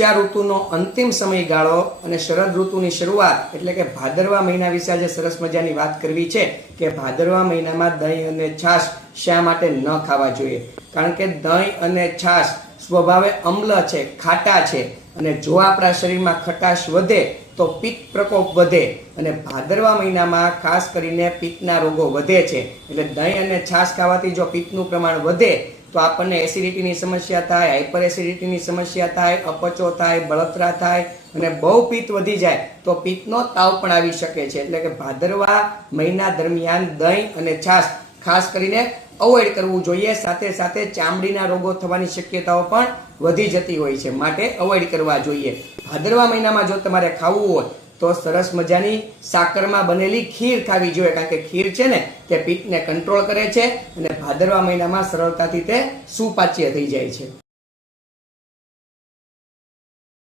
વર્ષા ઋતુનો અંતિમ સમયગાળો અને શરદ ઋતુની શરૂઆત, એટલે કે ભાદરવા મહિના વિશે આજે સરસ મજાની વાત કરવી છે કે ભાદરવા મહિનામાં દહીં અને છાશ શા માટે ન ખાવા જોઈએ? કારણ કે દહીં અને છાશ સ્વભાવે અમ્લ છે, ખાટા છે અને જો આપણા શરીરમાં ખટાશ વધે તો પિત્ત પ્રકોપ વધે અને ભાદરવા મહિનામાં ખાસ કરીને પિત્તના રોગો વધે છે. એટલે દહીં અને છાશ ખાવાથી જો પિત્તનું પ્રમાણ વધે તો આપણને એસિડિટીની સમસ્યા થાય હાઇપર એસિડિટીની સમસ્યા થાય, અપચો થાય, બળતરા થાય અને બહુ પિત્ત વધી જાય તો પિત્તનો તાવ પણ આવી શકે છે. એટલે કે ભાદરવા મહિના દરમિયાન દહીં અને છાશ ખાસ કરીને અવોઇડ કરવું જોઈએ. સાથે સાથે ચામડીના રોગો થવાની શક્યતાઓ પણ વધી જતી હોય છે. માટે અવોઇડ કરવા જોઈએ. ભાદરવા મહિનામાં જો તમારે ખાવું હોય તો સરસ મજાની સાકરમાં બનેલી ખીર ખાવી જોઈએ, કારણ કે ખીર છે ને તે પિત્તને કંટ્રોલ કરે છે અને ભાદરવા મહિનામાં સરળતાથી તે સુપાચ્ય થઈ જાય છે.